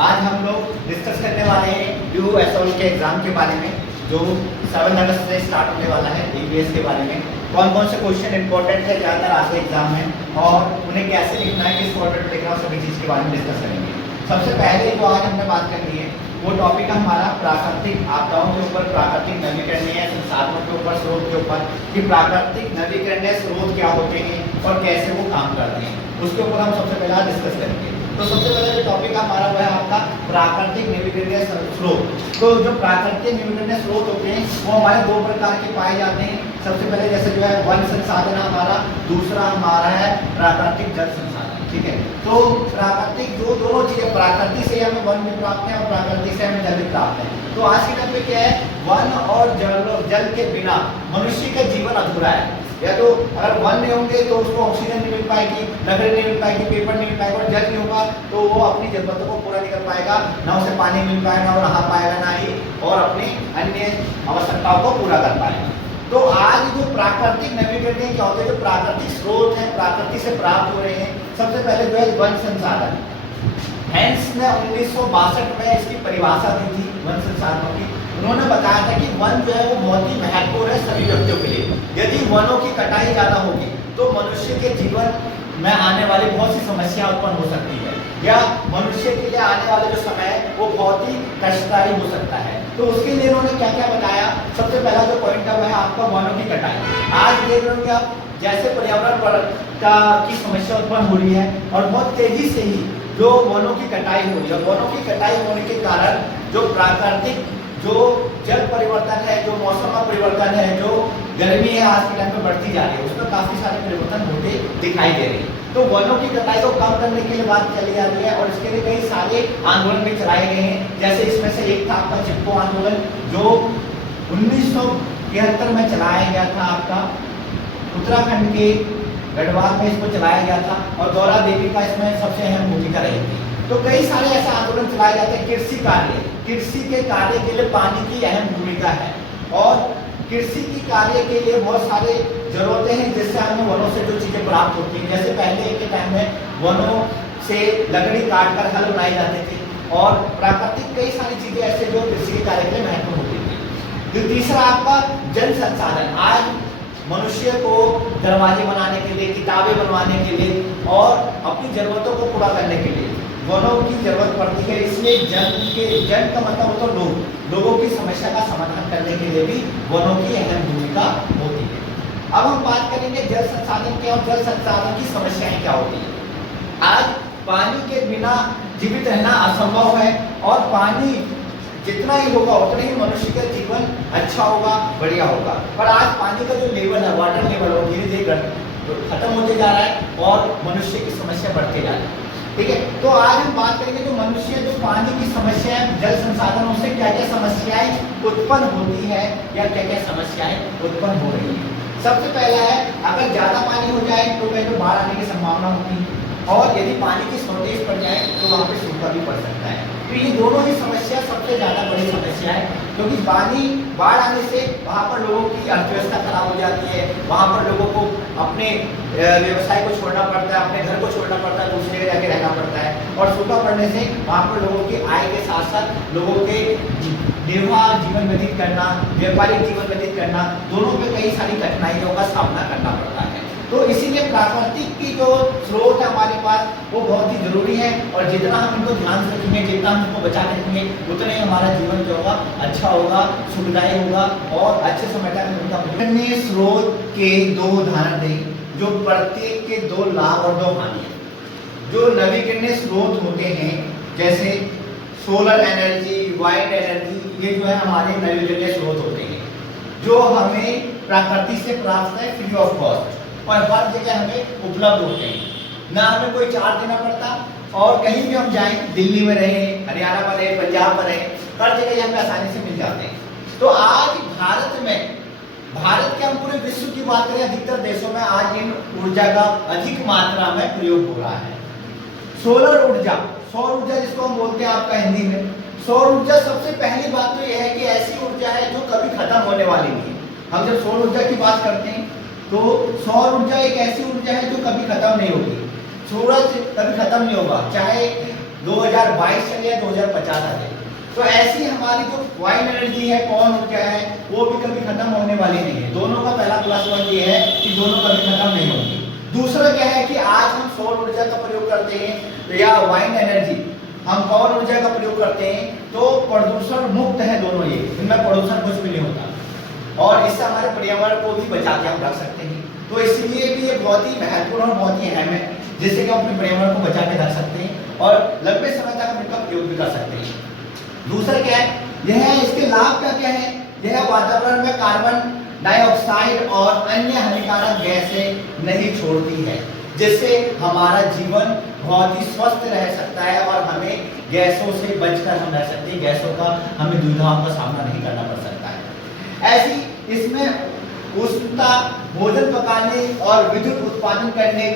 आज हम लोग डिस्कस करने वाले हैं ड्यू एसओल के एग्जाम के बारे में, जो 7 अगस्त से स्टार्ट होने वाला है। ईवीएस के बारे में कौन कौन से क्वेश्चन इंपॉर्टेंट है, ज़्यादातर आज के एग्जाम में, और उन्हें कैसे लिखना है, किस फॉर्मेट में लिखना है, सभी चीज़ के बारे में डिस्कस करेंगे। सबसे पहले जो आज हमने बात करनी है वो टॉपिक हमारा प्राकृतिक आपदाओं के ऊपर, प्राकृतिक नवीकरणीय संसाधनों के ऊपर, स्रोत के ऊपर, कि प्राकृतिक नवीकरणीय स्रोत क्या होते हैं और कैसे वो काम करते हैं, उसके ऊपर हम सबसे पहले डिस्कस करेंगे। तो सबसे पहले जो टॉपिक हमारा वो है आपका प्राकृतिक नवीकरणीय स्रोत। तो जो प्राकृतिक नवीकरणीय स्रोत होते हैं वो हमारे दो प्रकार के पाए जाते हैं। सबसे पहले जैसे जो है वन संसाधन हमारा, दूसरा हमारा है प्राकृतिक जल संसाधन। ठीक है, तो प्राकृतिक जो दोनों चीजें, प्राकृतिक से हमें वन भी प्राप्त है और प्राकृतिक से हमें जल भी प्राप्त है। तो आज के टाइम पे क्या है, वन और जल के बिना मनुष्य का जीवन अधूरा है। या तो अगर वन नहीं होंगे तो उसको ऑक्सीजन नहीं मिल पाएगी, लकड़ी नहीं मिल पाएगी, पेपर नहीं मिल पाएगा, और जल नहीं होगा तो वो अपनी जरूरतों को पूरा नहीं कर पाएगा, ना उसे पानी मिल पाएगा, ना नहा पाएगा, ना ही और अपनी अन्य आवश्यकताओं को पूरा कर पाएगा। तो आज जो प्राकृतिक नवीकरण क्या होते हैं, जो प्राकृतिक स्रोत है, प्रकृति से प्राप्त हो रहे हैं, सबसे पहले जो है वन संसाधन। हेंस ने 1962 में इसकी परिभाषा दी थी वन संसाधनों की। उन्होंने बताया था कि वन जो है वो बहुत ही महत्वपूर्ण है सभी व्यक्तियों के लिए। यदि वनों की कटाई ज्यादा होगी तो मनुष्य के जीवन में आने वाली बहुत सी समस्या उत्पन्न हो सकती है, या मनुष्य के लिए आने वाला जो समय है वो बहुत ही कष्टदायी हो सकता है। तो उसके लिए उन्होंने क्या क्या बताया, सबसे पहला जो पॉइंट है वो है आपका वनों की कटाई। आज देख रहे होंगे आप, जैसे पर्यावरण की समस्या उत्पन्न हो रही है और बहुत तेजी से ही जो वनों की कटाई हो रही है, वनों की कटाई होने के कारण जो प्राकृतिक जो जल परिवर्तन है, जो मौसम का परिवर्तन है, जो गर्मी है आज के टाइम में बढ़ती जा रही है, उसमें काफी सारे परिवर्तन होते दिखाई दे रहे हैं। तो वनों की कटाई को कम करने के लिए बात चली जा रही है और इसके लिए कई सारे आंदोलन भी चलाए गए हैं। जैसे इसमें से एक था आपका चिपको आंदोलन, जो 1973 में चलाया गया था आपका उत्तराखंड के गढ़वाल में, इसको चलाया गया था और गौरा देवी का इसमें सबसे अहम भूमिका रही थी। तो कई सारे ऐसे आंदोलन चलाए जाते हैं। कृषि के कार्य के लिए पानी की अहम भूमिका है और कृषि की कार्य के लिए बहुत सारे जरूरतें हैं जिससे हमें वनों से जो चीजें प्राप्त होती हैं। जैसे पहले के टाइम में वनों से लकड़ी काट कर हल बनाए जाते थे और प्राकृतिक कई सारी चीजें ऐसे जो कृषि के कार्य के लिए महत्वपूर्ण होती थी। जो तीसरा आपका जल संसाधन। आज मनुष्य को दरवाजे बनाने के लिए, किताबें बनवाने के लिए और अपनी जरूरतों को पूरा करने के लिए वनों की जरूरत पड़ती है। इसलिए जन का मतलब हो तो लोगों की समस्या का समाधान करने के लिए भी वनों की अहम भूमिका होती है। अब हम बात करेंगे जल संसाधन क्या और जल संसाधन की समस्याएं क्या होती है। आज पानी के बिना जीवित रहना असंभव है और पानी जितना ही होगा उतना ही मनुष्य का जीवन अच्छा होगा, बढ़िया होगा। पर आज पानी का जो लेवल है, वाटर लेवल, वो धीरे धीरे खत्म होते जा रहा है और मनुष्य की समस्या बढ़ते जा रही है। ठीक है, तो आज हम बात करेंगे जो मनुष्य जो पानी की समस्या है, जल संसाधनों से क्या क्या समस्याएं उत्पन्न होती है या क्या क्या समस्याएं उत्पन्न हो रही है। सबसे पहला है, अगर ज्यादा पानी हो जाए तो पहले बाढ़ आने की संभावना होती है और यदि पानी की शॉर्टेज पड़ जाए तो वहाँ पे सूखा भी पड़ सकता है। तो ये दोनों ही समस्या सबसे ज्यादा बड़ी समस्या है, क्योंकि बाढ़ आने से वहाँ पर लोगों की अर्थव्यवस्था खराब हो जाती है, वहाँ पर लोगों को अपने व्यवसाय को छोड़ना पड़ता है, अपने घर को छोड़ना पड़ता है, दूसरी जगह जाके रहना पड़ता है। और सूखा पड़ने से वहाँ पर लोगों की आय के साथ साथ लोगों के निर्वाह जीवन व्यतीत करना, व्यापारिक जीवन व्यतीत करना, दोनों पे कई सारी कठिनाइयों का सामना करना पड़ता है। तो इसीलिए प्राकृतिक की जो स्रोत है हमारे पास वो बहुत ही जरूरी है और जितना हम इनको ध्यान से रखेंगे, जितना हम इनको बचा के रखेंगे, उतना ही हमारा जीवन जो होगा अच्छा होगा, सुखदायी होगा और अच्छे समय तक उनका नवीकरणीय स्रोत के दो उदाहरण दें, जो प्रत्येक के 2 लाभ और 2 हानि है। जो नवीकरणीय स्रोत होते हैं जैसे सोलर एनर्जी, वाइंड एनर्जी, ये जो है हमारे नवीकरणीय स्रोत होते हैं जो हमें प्रकृति से प्राप्त है फ्री ऑफ कॉस्ट और हर जगह हमें उपलब्ध होते हैं, ना हमें कोई चार्ज देना पड़ता और कहीं भी हम जाएं, दिल्ली में रहें, हरियाणा में रहें, पंजाब में रहें, हर जगह हमें आसानी से मिल जाते हैं। तो आज भारत के हम पूरे विश्व की बात करें, अधिकतर देशों में आज इन ऊर्जा का अधिक मात्रा में प्रयोग हो रहा है। सोलर ऊर्जा, सौर ऊर्जा जिसको हम बोलते हैं आपका हिंदी में, सौर ऊर्जा सबसे पहली बात तो यह है कि ऐसी ऊर्जा है जो कभी खत्म होने वाली नहीं है। हम जब सौर ऊर्जा की बात करते हैं तो सौर ऊर्जा एक ऐसी ऊर्जा है जो कभी खत्म नहीं होगी। सूरज कभी खत्म नहीं होगा, चाहे 2022 चले या 2050 आ जाए। तो ऐसी हमारी जो वाइंड एनर्जी है, पवन ऊर्जा है, वो भी कभी खत्म होने वाली नहीं है। दोनों का पहला प्लस पॉइंट ये है कि दोनों कभी खत्म नहीं होंगी। दूसरा क्या है कि आज हम सौर ऊर्जा का प्रयोग करते हैं या वाइंड एनर्जी, हम पवन ऊर्जा का प्रयोग करते हैं तो प्रदूषण मुक्त है दोनों, ये इनमें प्रदूषण कुछ भी नहीं होता और इससे हमारे पर्यावरण को भी बचा के हम रख सकते हैं। तो इसलिए भी ये बहुत ही महत्वपूर्ण और बहुत ही अहम है, जिससे कि हम अपने पर्यावरण को बचा के रख सकते हैं और लंबे समय तक हम इनका प्रयोग भी कर सकते हैं। दूसरा क्या है, यह है इसके लाभ क्या क्या है, यह वातावरण में कार्बन डाइऑक्साइड और अन्य हानिकारक गैसें नहीं छोड़ती है, जिससे हमारा जीवन बहुत ही स्वस्थ रह सकता है और हमें गैसों से बचकर हम रह सकते हैं, गैसों का हमें दुविधाओं का सामना नहीं करना पड़ सकता है। ऐसी इसमें उष्णता, भोजन पकाने और विद्युत उत्पादन करने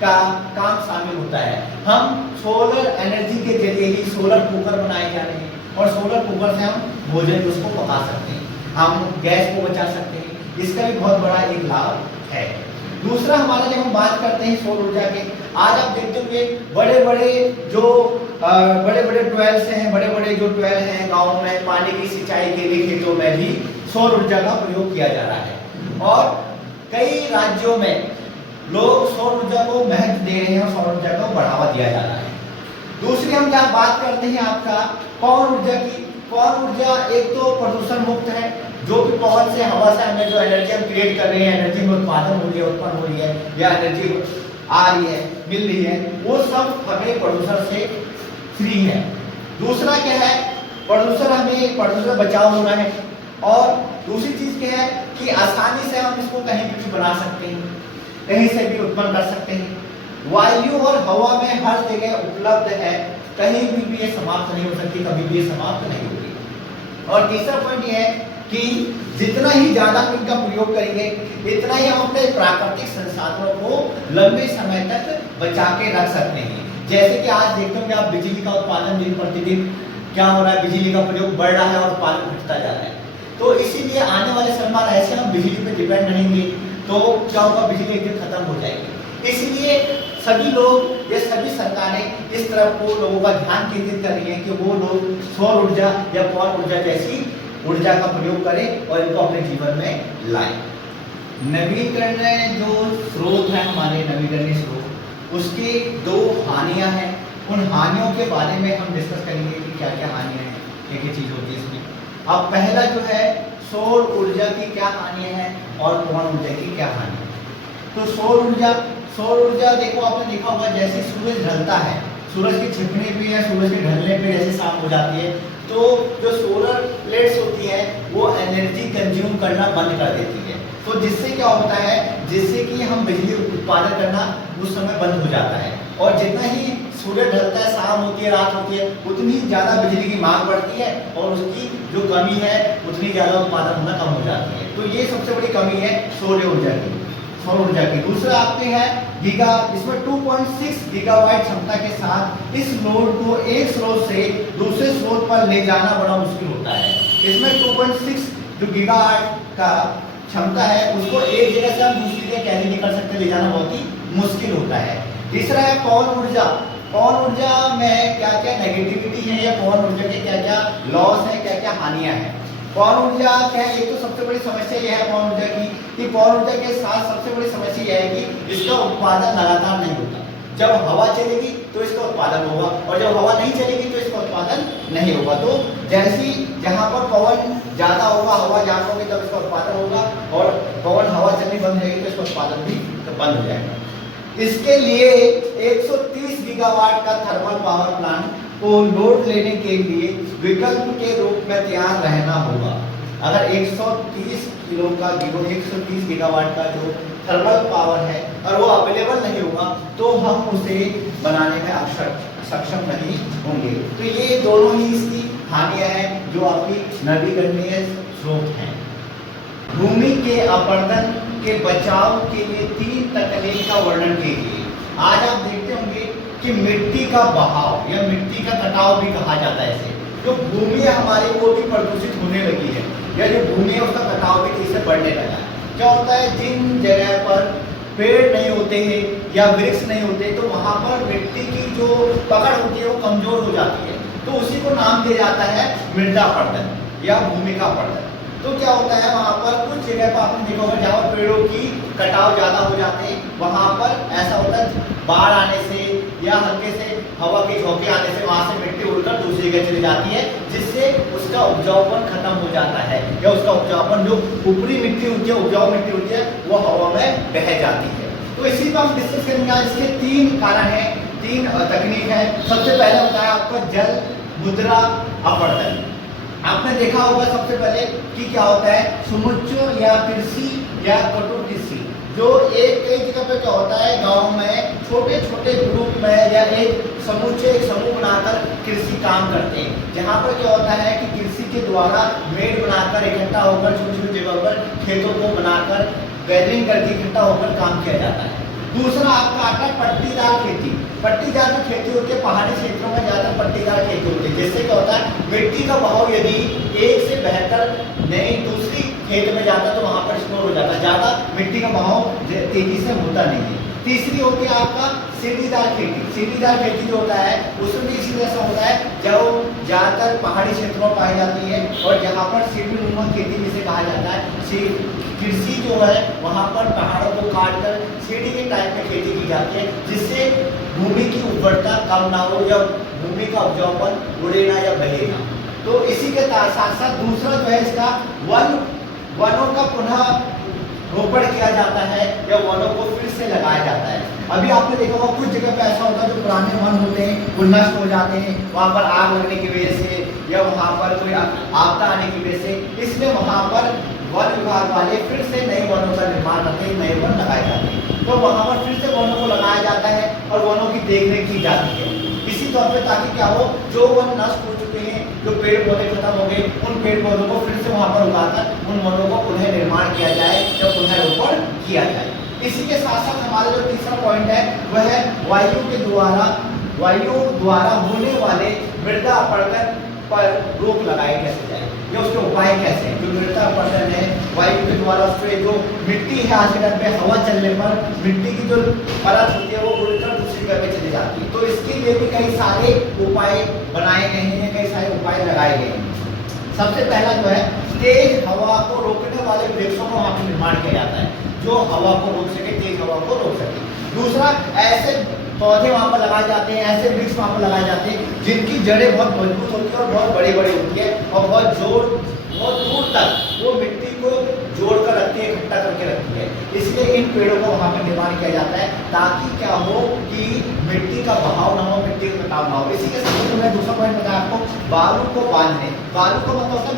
का काम शामिल होता है। हम सोलर एनर्जी के जरिए ही सोलर कुकर बनाए जा रहे हैं और सोलर कुकर से हम भोजन उसको पका सकते हैं, हम गैस को बचा सकते हैं, इसका भी बहुत बड़ा एक लाभ है। दूसरा हमारा जब हम बात करते हैं सौर ऊर्जा के, आज आप देखते होंगे बड़े बड़े ट्वेल्स हैं, बड़े बड़े जो ट्वेल हैं गाँव में पानी की सिंचाई के लिए खेतों में भी सौर ऊर्जा का प्रयोग किया जा रहा है और कई राज्यों में लोग सौर ऊर्जा को महत्व दे रहे हैं और सौर ऊर्जा को बढ़ावा दिया जा रहा है। दूसरी हम क्या बात करते हैं आपका पवन ऊर्जा की। पवन ऊर्जा एक तो प्रदूषण मुक्त है, जो कि पवन से, हवा से हमें जो एनर्जी हम क्रिएट कर रहे हैं, एनर्जी में उत्पादन हो रही है, उत्पन्न हो रही है या एनर्जी आ रही है, मिल रही है, वो सब हमें प्रदूषण से फ्री है। दूसरा क्या है, प्रदूषण बचाव होना है और दूसरी चीज क्या है कि आसानी से हम इसको कहीं भी बना सकते हैं, कहीं से भी उत्पन्न कर सकते हैं। वायु और हवा में हर जगह उपलब्ध है, कहीं भी ये समाप्त नहीं हो सकती, कभी भी ये समाप्त नहीं होगी। और तीसरा पॉइंट ये है कि जितना ही ज्यादा इनका प्रयोग करेंगे, इतना ही हम अपने प्राकृतिक संसाधनों को लंबे समय तक बचा के रख सकते हैं। जैसे कि आज देखते हो कि आप बिजली का उत्पादन दिन प्रतिदिन क्या हो रहा है, बिजली का प्रयोग बढ़ रहा है और उत्पादन घटता जा रहा है। तो इसीलिए आने वाले समय में ऐसे हम बिजली पे डिपेंड रहेंगे तो क्या होगा, बिजली एक दिन खत्म हो जाएगी। इसलिए सभी लोग या सभी सरकारें इस तरफ को लोगों का ध्यान केंद्रित कर रही है कि वो लोग सौर ऊर्जा या पवन ऊर्जा जैसी ऊर्जा का प्रयोग करें और इनको अपने जीवन में लाएं। नवीकरणीय जो स्रोत है हमारे नवीकरणीय स्रोत, उसकी दो हानियां हैं। उन हानियों के बारे में हम डिस्कस करेंगे कि क्या क्या हानियां हैं, क्या क्या चीज़ होती है इसमें। अब पहला जो है सौर ऊर्जा की क्या हानि है और पवन ऊर्जा की क्या हानि है। तो सौर ऊर्जा देखो, आपने देखा होगा जैसे सूरज ढलता है, सूरज के छिपने पे या सूरज के ढलने पे जैसे शाम हो जाती है, तो जो सोलर प्लेट्स होती है वो एनर्जी कंज्यूम करना बंद कर देती है। तो जिससे क्या होता है, जिससे कि हम बिजली उत्पादन करना उस समय बंद हो जाता है और जितना ही सूरज ढलता है, शाम होती है, रात होती है, उतनी ज़्यादा बिजली की मांग बढ़ती है और उसकी जो कमी है उतनी ज़्यादा उत्पादन होना कम हो जाती है। तो ये सबसे बड़ी कमी है सौर ऊर्जा की। दूसरा आपके है गीगा, इसमें 2.6 गीगावाट क्षमता के साथ इस लोड को एक स्रोत से दूसरे स्रोत पर ले जाना बड़ा मुश्किल होता है। इसमें 2.6 जो गीगावाट का क्षमता है उसको एक जगह से हम दूसरी जगह कैरी नहीं कर सकते, ले जाना बहुत ही मुश्किल होता है। तीसरा है पवन ऊर्जा। पवन ऊर्जा में क्या क्या नेगेटिविटी है या पवन ऊर्जा के क्या क्या लॉस है, क्या क्या हानियां हैं। पवन ऊर्जा क्या है, एक तो सबसे बड़ी समस्या यह है पवन ऊर्जा की कि पवन ऊर्जा के साथ सबसे बड़ी समस्या यह है कि इसका उत्पादन लगातार नहीं होता। जब हवा चलेगी तो इसका उत्पादन होगा और जब हवा नहीं चलेगी तो इसका उत्पादन नहीं होगा। तो जैसी जहाँ पर पवन ज़्यादा होगा, हवा ज़्यादा होगी तब इसका उत्पादन होगा और पवन हवा चलनी बंद रहेगी तो इसका उत्पादन भी बंद हो जाएगा। इसके लिए 130 गीगावाट का थर्मल पावर प्लांट को लोड लेने के लिए विकल्प के रूप में तैयार रहना होगा। अगर 130 गीगावाट का जो थर्मल पावर है और वो अवेलेबल नहीं होगा तो हम उसे बनाने में सक्षम नहीं होंगे। तो ये दोनों ही इसकी हानियां हैं जो आपकी नवीकरणीय स्रोत हैं। भूमि के अपरदन के बचाव के लिए 3 तकनीक का वर्णन कीजिए। आज आप देखते होंगे कि मिट्टी का बहाव या मिट्टी का कटाव भी कहा जाता है इसे। जो भूमि है हमारी वो भी प्रदूषित होने लगी है या जो भूमि है उसका कटाव भी इससे बढ़ने लगा है। क्या होता है, जिन जगह पर पेड़ नहीं होते हैं या वृक्ष नहीं होते तो वहां पर मिट्टी की जो पकड़ होती है वो कमजोर हो जाती है, तो उसी को नाम दिया जाता है मृदा अपरदन या भूमिका अपरदन। तो क्या होता है वहां पर कुछ जगह पर आपने देखा होगा जहां पर पेड़ों की कटाव ज्यादा हो जाते हैं, वहां पर ऐसा होता है बाढ़ आने से या हल्के से हवा के झोंके आने से वहां से मिट्टी उड़कर दूसरी जगह चली जाती है, जिससे उसका उपजाऊपन खत्म हो जाता है या उसका उपजाऊपन जो ऊपरी मिट्टी होती है, उपजाऊ मिट्टी होती है, वो हवा में बह जाती है। तो इसी पर हम डिस्कस करेंगे। इसके 3 कारण हैं, 3 तकनीक है। सबसे पहले बताया आपको जल मुद्रा अपरदन। आपने देखा होगा सबसे पहले कि क्या होता है समुच्चय या कृषि या कटु कृषि, जो कई जगह पे क्या होता है गांव में छोटे छोटे ग्रुप में या एक समूह बनाकर कृषि काम करते हैं, जहां पर क्या होता है कि कृषि के द्वारा मेड़ बनाकर इकट्ठा होकर छोटी छोटी जगह पर खेतों को बनाकर गैदरिंग करके इकट्ठा होकर काम किया जाता है। दूसरा आपका आता है पट्टीदार खेती। पट्टीदार जो खेती होती है पहाड़ी क्षेत्रों में ज्यादा पट्टीदार खेती होती है, जिससे क्या होता है मिट्टी का बहाव यदि एक से बहकर नई दूसरी खेत में जाता है तो वहां पर स्टोर हो जाता है, ज्यादा मिट्टी का बहाव तेजी से होता नहीं है। तीसरी होती है आपका सीढ़ीदार खेती। सीढ़ीदार खेती जो होता है उसमें भी इसी तरह से होता है, जो ज्यादातर पहाड़ी क्षेत्रों में पाई जाती है और जहाँ पर सीढ़ी नुमा खेती जिसे कहा जाता है, कृषि जो है वहाँ पर पहाड़ों को काट कर सीढ़ी के टाइप में खेती की जाती है, जिससे भूमि की उर्वरता कम ना हो या भूमि का उपजाऊपन उड़े ना या बहे ना। तो इसी के साथ साथ दूसरा जो है इसका वनों का पुनः रोपण किया जाता है या वनों को फिर से लगाया जाता है। अभी आपने देखा होगा कुछ जगह पे ऐसा होता है जो पुराने वन होते हैं वो नष्ट हो जाते हैं, वहाँ पर आग लगने की वजह से या वहाँ पर कोई आपदा आने की वजह से, इसलिए वहाँ पर वन विभाग वाले फिर से नए वनों का निर्माण करते हैं, नए वन लगाए जाते हैं। तो वहाँ पर फिर से वनों को लगाया जाता है और वनों की देखरेख की जाती है इसी तौर पे, ताकि क्या हो जो वन नष्ट हो चुके हैं, जो पेड़ पौधे खत्म हो गए, उन पेड़ पौधों को फिर से वहाँ पर उगाकर उन वनों को पुनः निर्माण किया जाए या पुनः रोपण किया जाए। इसी के साथ साथ हमारा जो तीसरा पॉइंट है वह है वायु द्वारा होने वाले मृदा अपरदन पर रोक लगाई कैसे जाए या उसके उपाय कैसे हैं। जो मृदा अपरदन है वायु के द्वारा, उससे जो मिट्टी है आज के टाइम पे हवा चलने पर मिट्टी की जो परत होती है वो उड़कर दूसरी जगह पे चली जाती है, तो इसके लिए भी कई सारे उपाय बनाए गए हैं, कई सारे उपाय लगाए गए हैं। सबसे पहला जो है तेज हवा को रोकने वाले वृक्षों का वहाँ पर निर्माण किया जाता है, जो हवा को रोक सके, तेज हवा को रोक सके। दूसरा ऐसे पौधे वहाँ पर लगाए जाते हैं, ऐसे वृक्ष वहाँ पर लगाए जाते हैं जिनकी जड़ें बहुत मजबूत होती है और बहुत बड़ी बड़ी होती है और बहुत दूर तक वो मिट्टी को जोड़ कर रखती है, इकट्ठा करके रखती है। इसलिए इन पेड़ों को वहाँ पर निर्माण किया जाता है ताकि क्या हो कि मिट्टी का बहाव ना हो, मिट्टी का कटाव ना हो। इसी के साथ मैं दूसरा पॉइंट बताया आपको, बालू को बांधने। बालू का मतलब होता है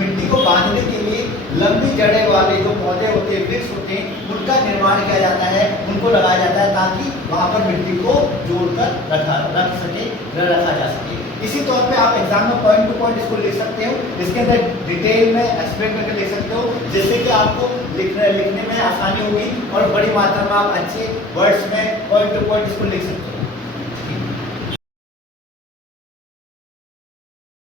मिट्टी को बांधने के लिए लंबी जड़ें वाले जो पौधे होते हैं, वृक्ष होते हैं, उनका निर्माण किया जाता है, उनको लगाया जाता है ताकि वहाँ पर मिट्टी को जोड़कर रखा जा सके। इसी तौर पे आप एग्जाम में पॉइंट टू पॉइंट इसको लिख सकते हो, इसके अंदर डिटेल में एक्सप्लेन करके लिख सकते हो, जिससे कि आपको लिखने में आसानी होगी और बड़ी मात्रा में आप अच्छे वर्ड्स में पॉइंट टू पॉइंट इसको लिख सकते हो।